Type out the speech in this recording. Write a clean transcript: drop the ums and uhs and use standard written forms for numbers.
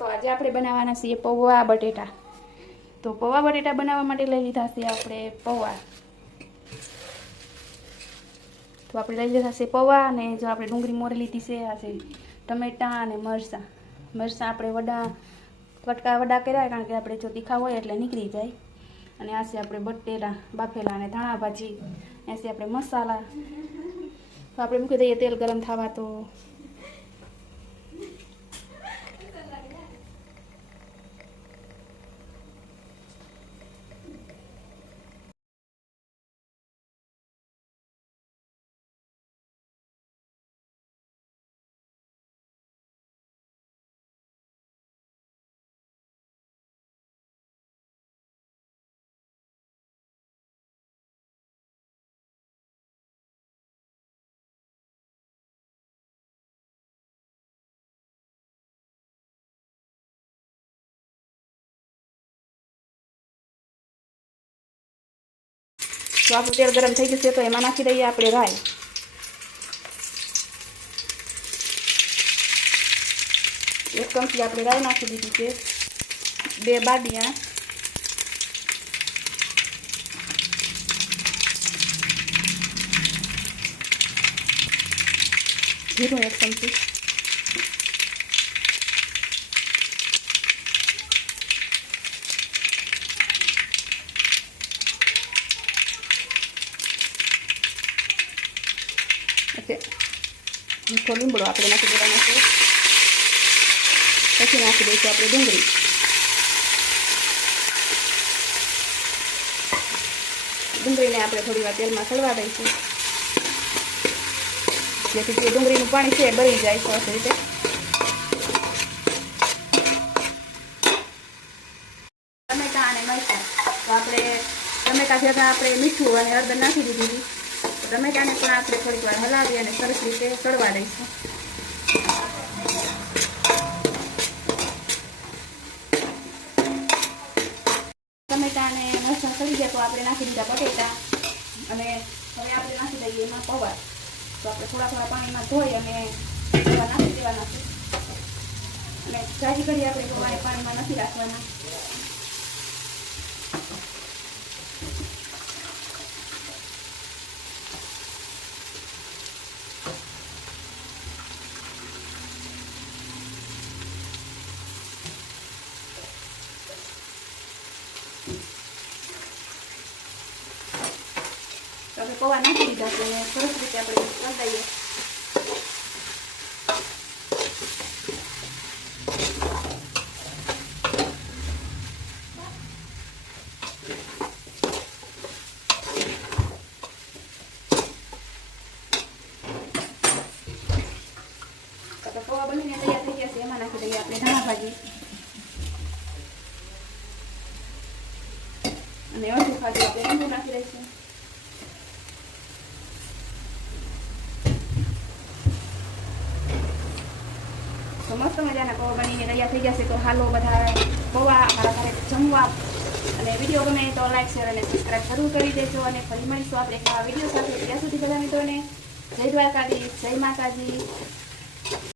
તો આજે આપણે બનાવવાના છીએ પૌવા બટેટા. તો પૌવા બટેટા બનાવવા માટે લઈ લીધા છે આપણે પૌવા. તો આપણે લઈ લીધા છે પૌવા અને જો આપણે ડુંગળી મોરી લીધી છે, આ છે ટમેટા અને મરચાં. આપણે કટકા વડા કર્યા, કારણ કે આપણે જો તીખા હોય એટલે નીકળી જાય. અને આ છે આપણે બટેટા બાફેલા અને ધાણા ભાજી. આ છે આપણે મસાલા. તો આપણે મૂકી દઈએ તેલ ગરમ થવા. તો આપણું તેલ ગરમ થઈ ગયું છે, તો એમાં નાખી દઈએ આપણે રાઈ. એક ચમચી આપણે રાઈ નાખી દીધી છે, 2 બાદિયા, જીરું 1 ચમચી, મીઠો લીમડો આપણે નાખી દેવાનો છે. પછી નાખી દઈશું આપણે ડુંગળી. ડુંગળીને આપણે થોડી વાર તેલમાં સળવા દઈશું, જેથી જે ડુંગળીનું પાણી છે એ બળી જાય સરસ રીતે. ટમેટા અને મરચાં. તો આપણે ટમેટા ભેગા આપણે મીઠું અને હળદર નાખી દીધી. ટમેટાને પણ આપણે થોડીક વાર હલાવી અને સરસ રીતે તળવા દઈશું. ટમેટા અને મરચાં તળી ગયા તો આપણે નાખી દીધા બટેટા. અને હવે આપણે નાખી દઈએ એમાં પૌવા. તો આપણે થોડા પાણીમાં ધોઈ અને પૌવા નાખી દેવાના છે. અને જાજી કરી આપણે પૌવાને પાણીમાં નથી રાખવાના. આપણે પૌવા નાખી દીધા છે અને સરસ રીતે આપણે કરી દઈએ. તો પૌવા બનીને તૈયાર થઈ ગયા છે. એમાં નાખી દઈએ આપણે ધાણા ભાજી અને અડધું ખાધું આપણે લીંબુ નાખી દઈશું. તો મસ્ત મજાના પૌવા બનીને તૈયાર થઈ ગયા છે. તો હાલો બધા પૌવા મારા ઘરે જમવા. અને વિડીયો ગમે તો લાઈક, શેર અને સબસ્ક્રાઈબ જરૂર કરી દેજો. અને ફરી મળીશું આપણે એક નવા વિડીયો સાથે. ત્યાં સુધી બધા મિત્રોને જય દ્વારકાધીશ, જય માતાજી.